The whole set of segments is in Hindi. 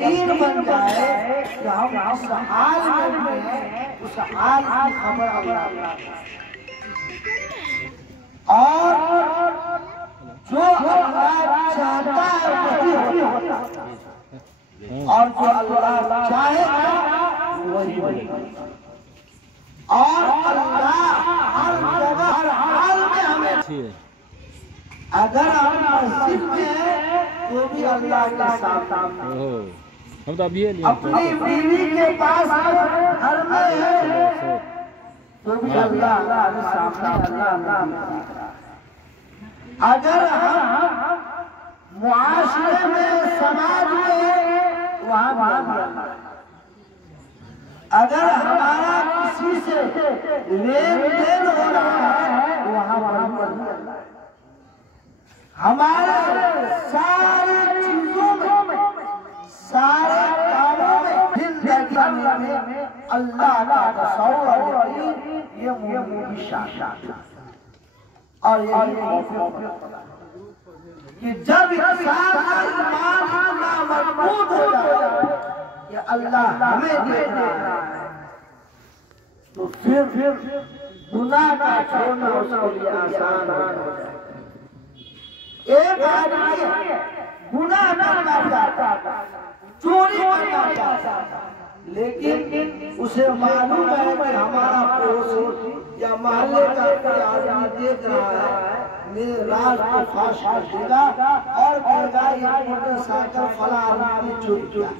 यकीन बन जाए कि हम उस हाल में हैं, उस हाल की खबर अल्लाह और जो अल्लाह चाहता है वही होता है और जो अल्लाह चाहेगा वही होगा। और अल्लाह हर जगह हर हाल में हमें, अगर हम मस्जिद में हैं तो भी अल्लाह के सामने, हम तो अभी अपनी बीवी के पास घर में है तो भी अल्लाह के सामने अल्लाह। अगर हम मुआशरे में समाज में वहाँ अगर हमारा किसी से लेन देन हो रहा है वहाँ हमारे सारी चीजों में सारे कामों में जिंदगी में अल्लाह का तस्वीर ये मुझे की शान और कि जब इंसान का ईमान मजबूत हो जाए कि अल्लाह हमें देख रहा है तो फिर गुनाह का छोड़ना उसके लिए आसान हो जाए। एक आदमी गुनाह करना चाहता, चोरी करना चाहता, लेकिन उसे मालूम है कि हमारा पड़ोसी या मोहल्ले का कोई आदमी देख रहा है, मेरे राज को फाश कर देगा और कहेगा ये मोटरसाइकिल फला आदमी चोरी किया।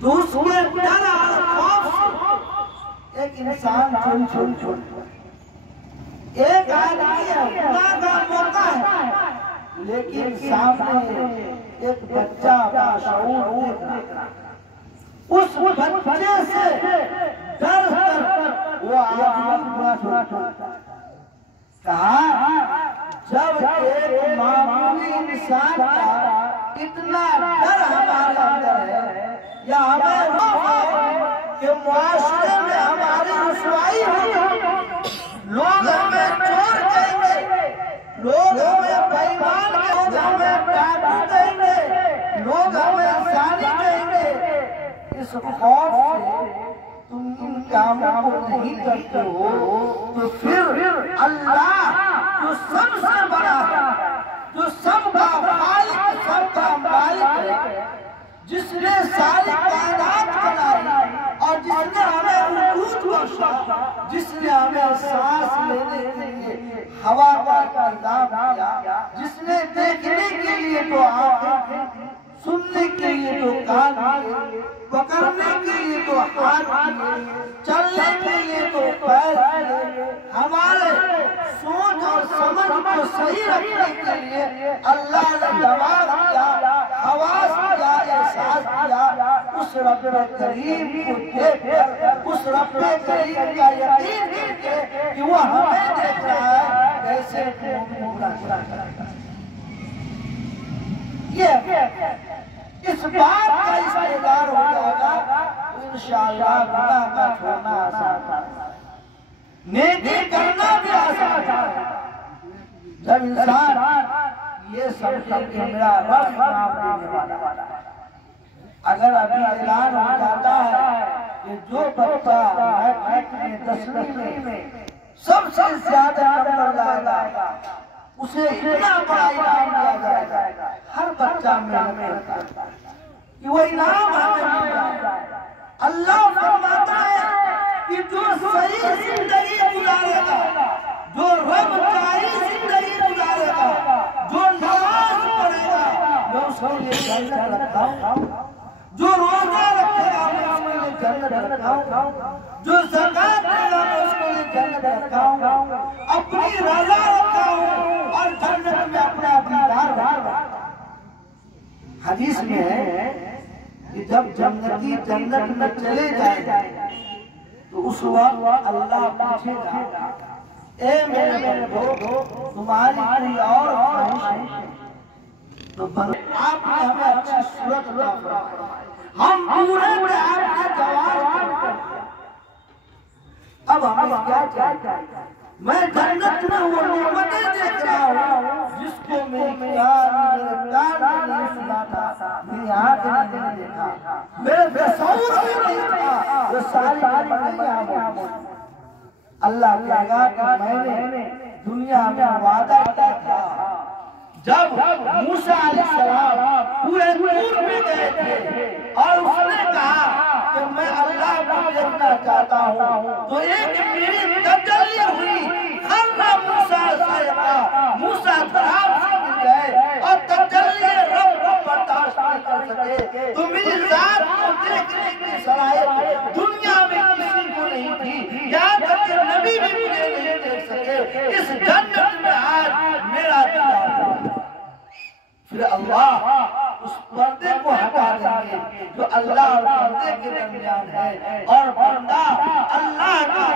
तो उसके डर और खौफ से एक इंसान चोरी एक आदमी गुनाह का मौका है लेकिन सामने एक बच्चा बाशऊर उस बच्चे से डर कर वो आदमी कहा जब एक मामूली इंसान का इतना डर हमारे अंदर है या हमें कि मुआशरे में हमारी रुसवाई होगी, लोग हमें चोर कहेंगे, लोग हमें बेईमान कहेंगे, हमें डाकू कहेंगे, लोग हमें जानी कहेंगे। इस खौफ से तुम इन कामों को नहीं करते हो तो फिर अल्लाह जो सबसे बड़ा है, जो सबका मालिक, सबका मालिक है, जिसने सारी कायनात बनाई और जिसने हमें वजूद बख्शा, जिसने हमें सांस लेने के लिए हवा का इंतजाम किया, जिसने देखने के लिए तो आंखें, सुनने के लिए तो कान, पकड़ने के लिए तो हाथ, चलने के लिए तो पैर, हमारे सोच और समझ को सही रखने के लिए अल्लाह ने दिमाग दिया, हवास दिया, एहसास दिया। उस रब करीम को देखकर, उस रब करीम का यकीन करके कि वो हमें देख रहा है, कैसे ये इस बात का इस्तेदार हो जाएगा तो इंशाअल्लाह गुनाह का छोड़ना आसान है, नेकी करना भी आसान है। जब इंसान ये समझे कि मेरा रब माफ देने वाला है, अगर अभी ऐलान हो जाता है कि जो बच्चा मैट्रिक में 10वीं में सबसे ज्यादा नंबर लाएगा उसे इतना बड़ा इनाम दिया जाएगा, हर बच्चा मेहनत करता है कि वो इनाम हमें मिल जाए। अल्लाह फरमाता है कि जो सही जिंदगी गुजारेगा, जो रब चाही जिंदगी गुजारेगा, जो नमाज पढ़ेगा मैं उसके लिए जन्नत रखाऊं, जो रोजा रखेगा मैं उसके लिए जन्नत रखाऊं, जो ज़कात देगा मैं उसके लिए जन्नत रखाऊं, अपनी रज़ा रखाऊं और जन्नत में अपना दीदार। हदीस में है कि जब जन्नती जन्नत में चले जाएंगे तो उस वक्त अल्लाह पूछेगा, ए मेरे बंदो तुम्हारी कोई और ख्वाहिश है? तो आपने हमें अच्छी सूरत अता फरमाई, हम पूरे में आपका जवाब। अब हमें क्या चाहिए? मैं जन्नत में वो नेमतें देख रहा हूँ जिसको मेरे कान ने सुना था, मेरी आँख ने नहीं देखा, मेरे तसव्वुर में नहीं था। वो सारी बातें अल्लाह कहेगा कि मैंने दुनिया में वादा किया था। जब मूसा अलैहिस्सलाम पूरे नूर में गए थे और उसने कहा कि मैं अल्लाह को देखना चाहता हूँ, तो एक मेरी तजल्ली हुई, खर्रा मूसा सैदा, मूसा धराम से गिर गए और तजल्ली रब को बर्दाश्त नहीं कर सके। तो मेरी जात को देखने की सलाहियत दुनिया में किसी को नहीं थी, यहाँ तक कि नबी भी मुझे नहीं देख सके। इस जन्नत में आज मेरा दीदार। फिर अल्लाह उस पर्दे को हटा देंगे जो अल्लाह और बंदे के दरमियान है, और बंदा अल्लाह का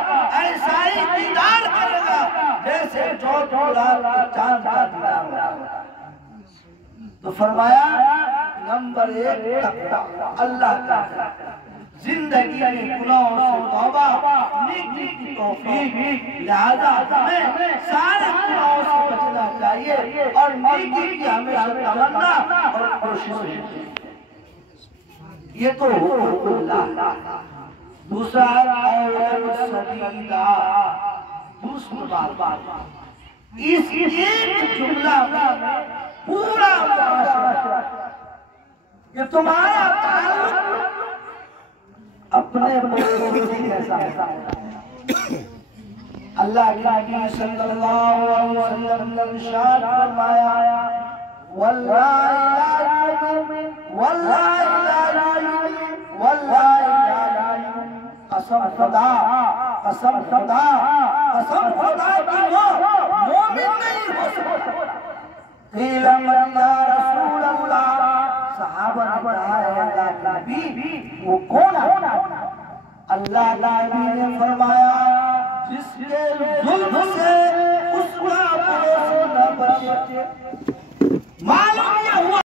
ऐसा ही दीदार करेगा जैसे चौथी रात चांद का दीदार होगा। तो फरमाया नंबर 1 तकवा, अल्लाह का जिंदगी में गुनाहों से तौबा, नेकी की तौफीक। लिहाजा हमें सारे गुनाहों से बचना चाहिए और नेकी की हमेशा तमन्ना और कोशिश। ये तो हुक्मुल्लाह। दूसरा दूसरी बात, इस एक जुमला में पूरा मुआशरा कि तुम्हारा ताल्लुक अपने कैसा है। अल्लाह के नबी सल्लल्लाहु अलैहि वसल्लम ने इरशाद फरमाया, वल्लाहि ला युमिन, वल्लाहि ला युमिन, वल्लाहि ला युमिन, कसम खुदा, कसम खुदा, कसम खुदा की वो मोमिन नहीं हो सकता। क़ीला मन या रसूल अल्लाह, सहाबा ने कहा अल्लाह के नबी वो कौन है? अल्लाह नबी ने फरमाया, जिसके जुल्म से उसका पड़ोसी न बचे। मालूम